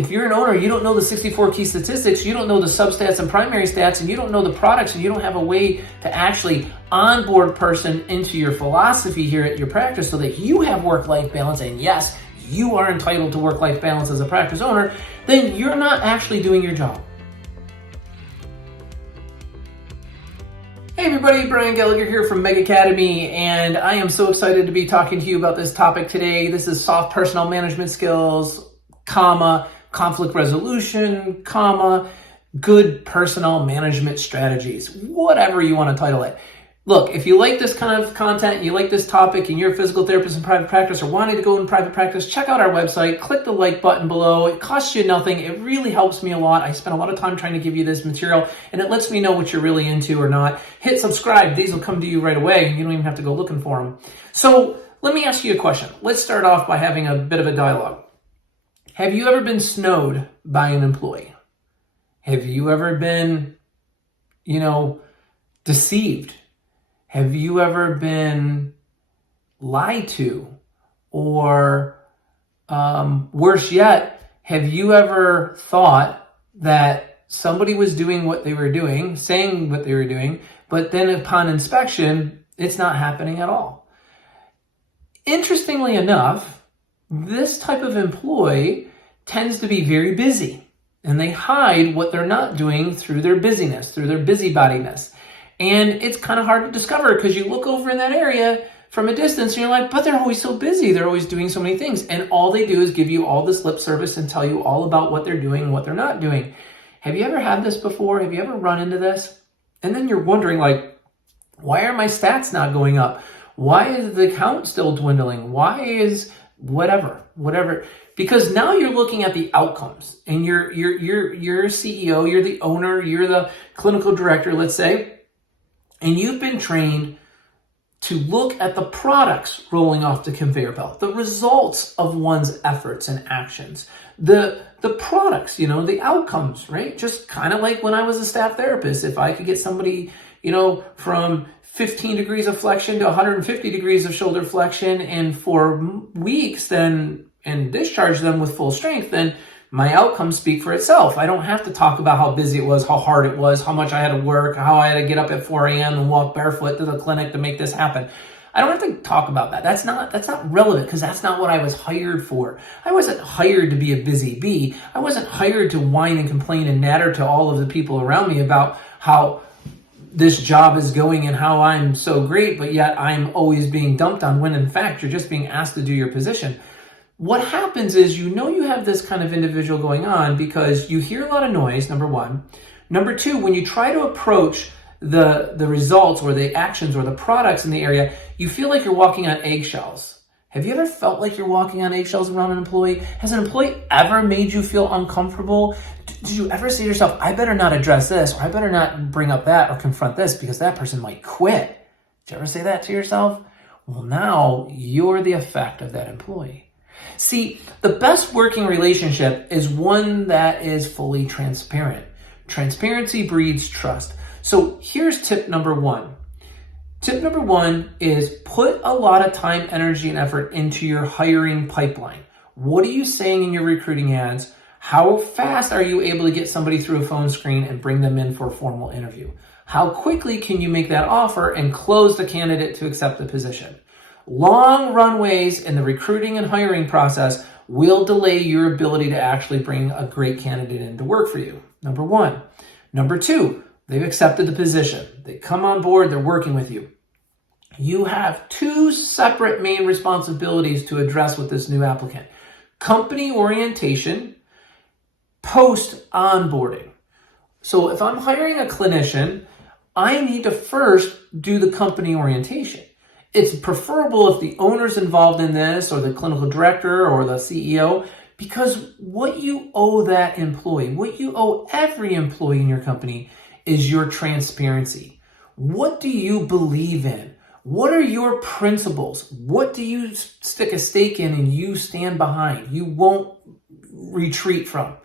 If you're an owner, you don't know the 64 key statistics, you don't know the substats and primary stats, and you don't know the products, and you don't have a way to actually onboard person into your philosophy here at your practice so that you have work-life balance, and yes, you are entitled to work-life balance as a practice owner, then you're not actually doing your job. Hey everybody, Brian Gallagher here from Meg Academy, and I am so excited to be talking to you about this topic today. This is soft personnel management skills, conflict resolution, good personnel management strategies, whatever you want to title it. Look, if you like this kind of content, you like this topic, and you're a physical therapist in private practice or wanting to go in private practice, check out our website, click the like button below. It costs you nothing. It really helps me a lot. I spend a lot of time trying to give you this material, and it lets me know what you're really into or not. Hit subscribe. These will come to you right away. You don't even have to go looking for them. So let me ask you a question. Let's start off by having a bit of a dialogue. Have you ever been snowed by an employee? Have you ever been, deceived? Have you ever been lied to? Or worse yet, have you ever thought that somebody was doing what they were doing, saying what they were doing, but then upon inspection, it's not happening at all? Interestingly enough, this type of employee tends to be very busy, and they hide what they're not doing through their busyness, through their busybodiness. And it's kind of hard to discover because you look over in that area from a distance and you're like, but they're always so busy. They're always doing so many things. And all they do is give you all this lip service and tell you all about what they're doing and what they're not doing. Have you ever had this before? Have you ever run into this? And then you're wondering, why are my stats not going up? Why is the count still dwindling? Why is whatever? Because now you're looking at the outcomes, and you're CEO, you're the owner, you're the clinical director, let's say, and you've been trained to look at the products rolling off the conveyor belt, the results of one's efforts and actions, the products, the outcomes, right? Just kind of like when I was a staff therapist, if I could get somebody, from 15 degrees of flexion to 150 degrees of shoulder flexion and for weeks and discharge them with full strength, then my outcomes speak for itself. I don't have to talk about how busy it was, how hard it was, how much I had to work, how I had to get up at 4 a.m. and walk barefoot to the clinic to make this happen. I don't have to talk about that. That's not relevant because that's not what I was hired for. I wasn't hired to be a busy bee. I wasn't hired to whine and complain and natter to all of the people around me about how this job is going and how I'm so great, but yet I'm always being dumped on when in fact you're just being asked to do your position. What happens is you have this kind of individual going on because you hear a lot of noise, number one. Number two, when you try to approach the results or the actions or the products in the area, you feel like you're walking on eggshells. Have you ever felt like you're walking on eggshells around an employee? Has an employee ever made you feel uncomfortable? Did you ever say to yourself, I better not address this, or I better not bring up that or confront this because that person might quit? Did you ever say that to yourself? Well, now you're the effect of that employee. See, the best working relationship is one that is fully transparent. Transparency breeds trust. So here's tip number one. Tip number one is put a lot of time, energy, and effort into your hiring pipeline. What are you saying in your recruiting ads? How fast are you able to get somebody through a phone screen and bring them in for a formal interview? How quickly can you make that offer and close the candidate to accept the position? Long runways in the recruiting and hiring process will delay your ability to actually bring a great candidate in to work for you. Number one. Number two, they've accepted the position. They come on board, they're working with you. You have two separate main responsibilities to address with this new applicant. Company orientation, post-onboarding. So if I'm hiring a clinician, I need to first do the company orientation. It's preferable if the owner's involved in this or the clinical director or the CEO, because what you owe that employee, what you owe every employee in your company is your transparency. What do you believe in? What are your principles? What do you stick a stake in and you stand behind? You won't retreat from.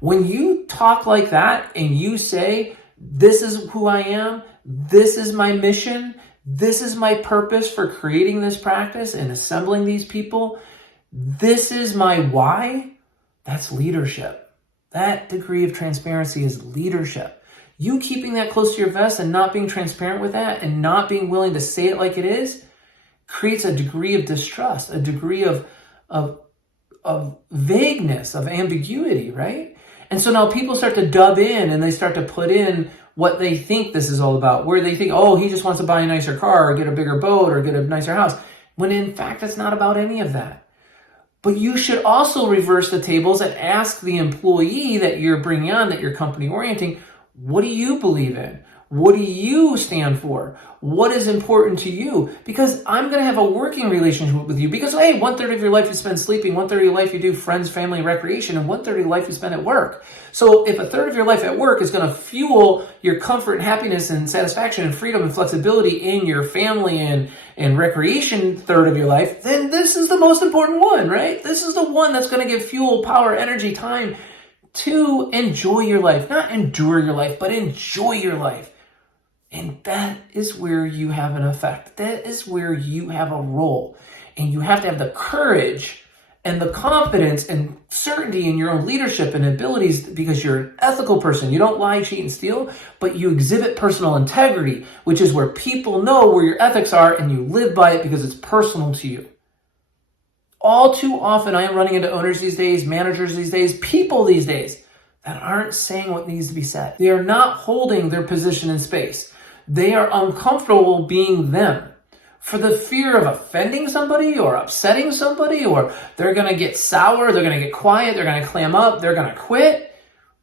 When you talk like that and you say, this is who I am, this is my mission, this is my purpose for creating this practice and assembling these people, this is my why, That's leadership. That degree of transparency is leadership. You keeping that close to your vest and not being transparent with that and not being willing to say it like it is creates a degree of distrust, a degree of vagueness, of ambiguity, right? And so now people start to dub in and they start to put in what they think this is all about, where they think, oh, he just wants to buy a nicer car or get a bigger boat or get a nicer house, when in fact, it's not about any of that. But you should also reverse the tables and ask the employee that you're bringing on, that you're company orienting, what do you believe in? What do you stand for? What is important to you? Because I'm going to have a working relationship with you because, hey, 1/3 of your life you spend sleeping, 1/3 of your life you do friends, family, recreation, and 1/3 of your life you spend at work. So if 1/3 of your life at work is going to fuel your comfort and happiness and satisfaction and freedom and flexibility in your family and recreation third of your life, then this is the most important one, right? This is the one that's going to give fuel, power, energy, time to enjoy your life. Not endure your life, but enjoy your life. And that is where you have an effect. That is where you have a role. And you have to have the courage and the confidence and certainty in your own leadership and abilities because you're an ethical person. You don't lie, cheat, and steal, but you exhibit personal integrity, which is where people know where your ethics are and you live by it because it's personal to you. All too often, I am running into owners these days, managers these days, people these days that aren't saying what needs to be said. They are not holding their position in space. They are uncomfortable being them for the fear of offending somebody or upsetting somebody, or they're going to get sour, they're going to get quiet, they're going to clam up, they're going to quit.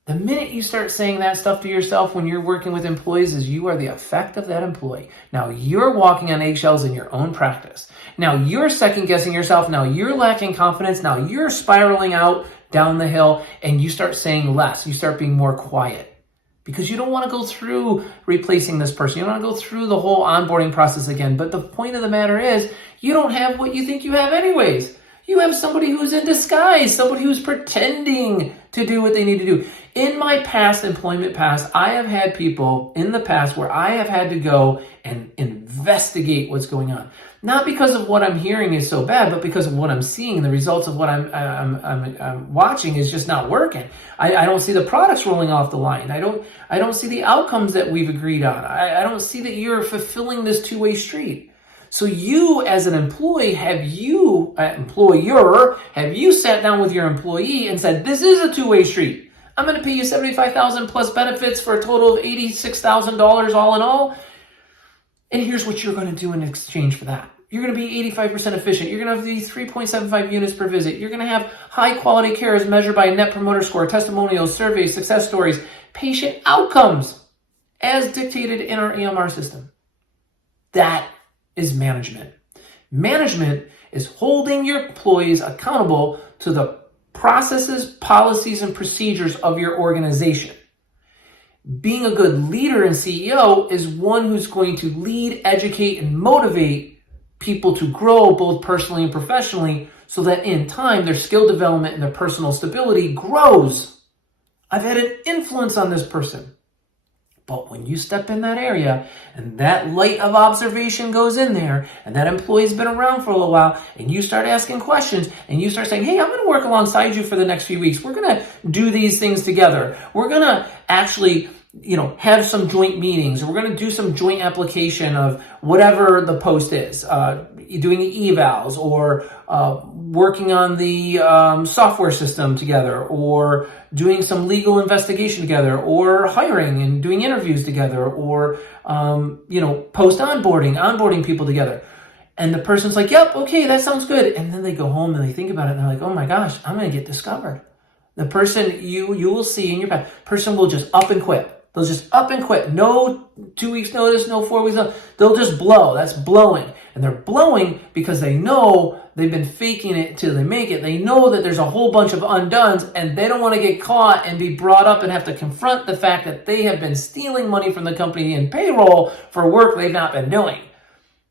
The minute you start saying that stuff to yourself when you're working with employees is you are the effect of that employee. Now you're walking on eggshells in your own practice. Now you're second guessing yourself. Now you're lacking confidence. Now you're spiraling out down the hill and you start saying less. You start being more quiet. Because you don't want to go through replacing this person. You don't want to go through the whole onboarding process again. But the point of the matter is, you don't have what you think you have anyways. You have somebody who's in disguise, somebody who's pretending to do what they need to do. In my past employment past, I have had people in the past where I have had to go and investigate what's going on. Not because of what I'm hearing is so bad, but because of what I'm seeing. The results of what I'm watching is just not working. I don't see the products rolling off the line. I don't see the outcomes that we've agreed on. I don't see that you're fulfilling this two-way street. So you, as an employee, employer, have you sat down with your employee and said, this is a two-way street. I'm going to pay you $75,000 plus benefits for a total of $86,000 all in all. And here's what you're going to do in exchange for that. You're going to be 85% efficient. You're going to have these 3.75 units per visit. You're going to have high quality care as measured by Net Promoter Score, testimonials, surveys, success stories, patient outcomes as dictated in our EMR system. That is management. Management is holding your employees accountable to the processes, policies, and procedures of your organization. Being a good leader and CEO is one who's going to lead, educate, and motivate people to grow both personally and professionally so that in time their skill development and their personal stability grows. I've had an influence on this person. But when you step in that area and that light of observation goes in there and that employee's been around for a little while and you start asking questions and you start saying, hey, I'm going to work alongside you for the next few weeks. We're going to do these things together. We're going to actually, have some joint meetings. We're going to do some joint application of whatever the post is, doing evals or working on the software system together or doing some legal investigation together or hiring and doing interviews together or, post onboarding people together. And the person's like, yep, okay, that sounds good. And then they go home and they think about it and they're like, oh my gosh, I'm going to get discovered. The person you will see in your past, person will just up and quit. They'll just up and quit. No 2 weeks notice, no 4 weeks notice. They'll just blow. That's blowing. And they're blowing because they know they've been faking it till they make it. They know that there's a whole bunch of undones and they don't want to get caught and be brought up and have to confront the fact that they have been stealing money from the company in payroll for work they've not been doing.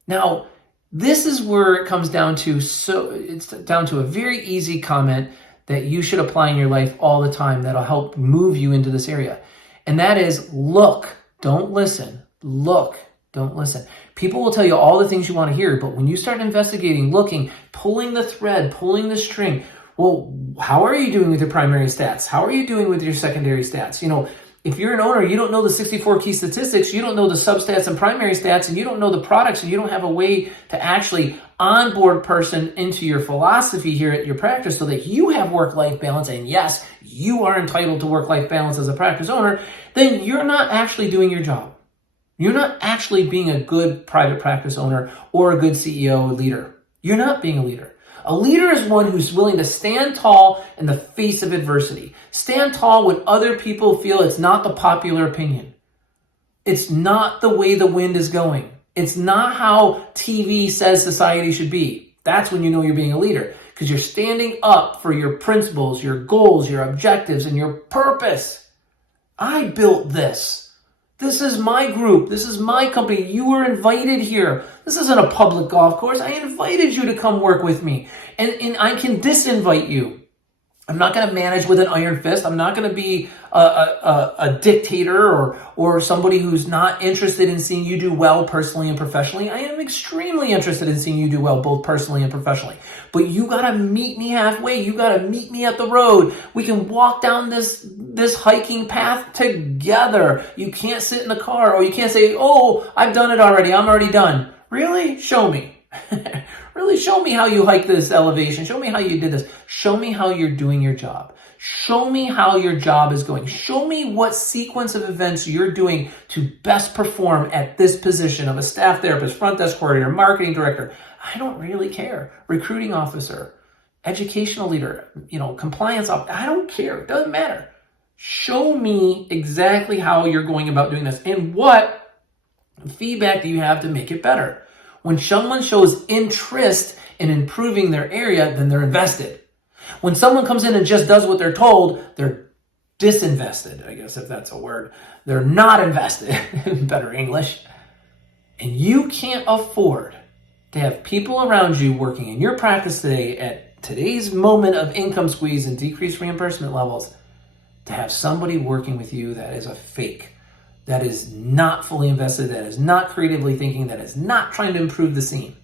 Now, this is where it comes down to, it's down to a very easy comment that you should apply in your life all the time that'll help move you into this area. And that is look, don't listen. Look, don't listen. People will tell you all the things you want to hear, but when you start investigating, looking, pulling the thread, pulling the string, Well, how are you doing with your primary stats? How are you doing with your secondary stats? If you're an owner, you don't know the 64 key statistics, you don't know the substats and primary stats, and you don't know the products, and you don't have a way to actually onboard person into your philosophy here at your practice so that you have work-life balance, and yes, you are entitled to work-life balance as a practice owner, then you're not actually doing your job. You're not actually being a good private practice owner or a good CEO leader. You're not being a leader. A leader is one who's willing to stand tall in the face of adversity. Stand tall when other people feel it's not the popular opinion. It's not the way the wind is going. It's not how TV says society should be. That's when you know you're being a leader, because you're standing up for your principles, your goals, your objectives, and your purpose. I built this. This is my group. This is my company. You were invited here. This isn't a public golf course. I invited you to come work with me. And I can disinvite you. I'm not going to manage with an iron fist. I'm not going to be a dictator or somebody who's not interested in seeing you do well personally and professionally. I am extremely interested in seeing you do well both personally and professionally. But you got to meet me halfway. You got to meet me at the road. We can walk down this hiking path together. You can't sit in the car, or you can't say, "Oh, I've done it already. I'm already done." Really? Show me. Really, show me how you hike this elevation. Show me how you did this. Show me how you're doing your job. Show me how your job is going. Show me what sequence of events you're doing to best perform at this position of a staff therapist, front desk coordinator, marketing director. I don't really care. Recruiting officer, educational leader, compliance officer. I don't care. It doesn't matter. Show me exactly how you're going about doing this and what feedback do you have to make it better. When someone shows interest in improving their area, then they're invested. When someone comes in and just does what they're told, they're disinvested, I guess, if that's a word. They're not invested, in better English. And you can't afford to have people around you working in your practice today at today's moment of income squeeze and decreased reimbursement levels to have somebody working with you that is a fake, that is not fully invested, that is not creatively thinking, that is not trying to improve the scene,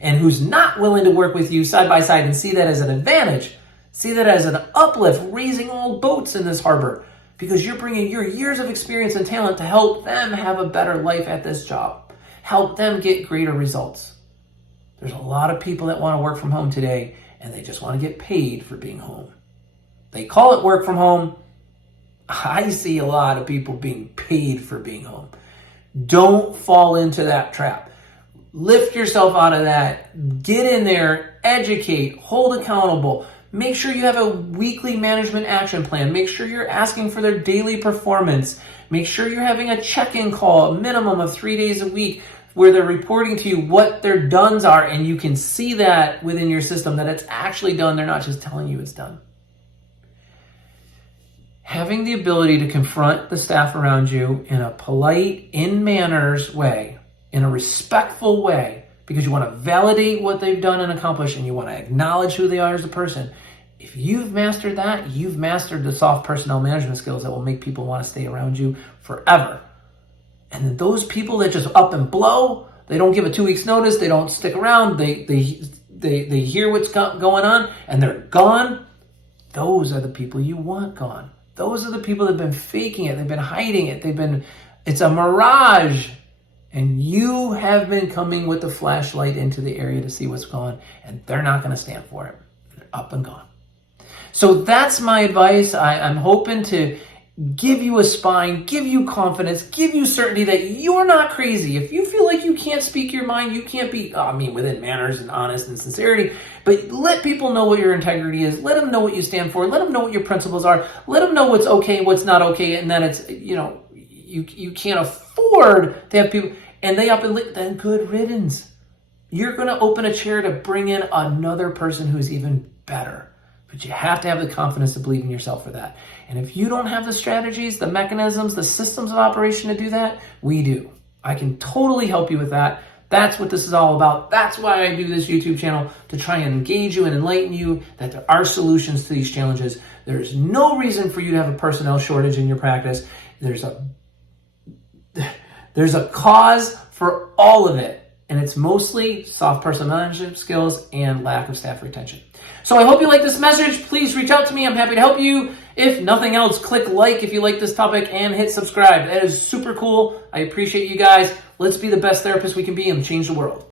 and who's not willing to work with you side by side and see that as an advantage, see that as an uplift, raising all boats in this harbor, because you're bringing your years of experience and talent to help them have a better life at this job, help them get greater results. There's a lot of people that want to work from home today, and they just want to get paid for being home. They call it work from home. I see a lot of people being paid for being home. Don't fall into that trap. Lift yourself out of that. Get in there, educate, hold accountable. Make sure you have a weekly management action plan. Make sure you're asking for their daily performance. Make sure you're having a check-in call, a minimum of 3 days a week, where they're reporting to you what their dones are, and you can see that within your system, that it's actually done. They're not just telling you it's done. Having the ability to confront the staff around you in a polite, in manners way, in a respectful way, because you want to validate what they've done and accomplished, and you want to acknowledge who they are as a person. If you've mastered that, you've mastered the soft personnel management skills that will make people want to stay around you forever. And then those people that just up and blow, they don't give a 2 weeks notice, they don't stick around, they hear what's going on, and they're gone. Those are the people you want gone. Those are the people that have been faking it. They've been hiding it. It's a mirage. And you have been coming with the flashlight into the area to see what's going on. And they're not going to stand for it. They're up and gone. So that's my advice. I'm hoping to give you a spine, give you confidence, give you certainty that you're not crazy. If you feel like you can't speak your mind, you can't be, within manners and honest and sincerity, but let people know what your integrity is. Let them know what you stand for. Let them know what your principles are. Let them know what's okay, what's not okay, and then it's, you can't afford to have people, and they up and then good riddance. You're going to open a chair to bring in another person who's even better. But you have to have the confidence to believe in yourself for that. And if you don't have the strategies, the mechanisms, the systems of operation to do that, we do. I can totally help you with that. That's what this is all about. That's why I do this YouTube channel, to try and engage you and enlighten you that there are solutions to these challenges. There's no reason for you to have a personnel shortage in your practice. There's a cause for all of it. and it's mostly soft person management skills and lack of staff retention. So I hope you like this message. Please reach out to me. I'm happy to help you. If nothing else, click like if you like this topic and hit subscribe. That is super cool. I appreciate you guys. Let's be the best therapists we can be and change the world.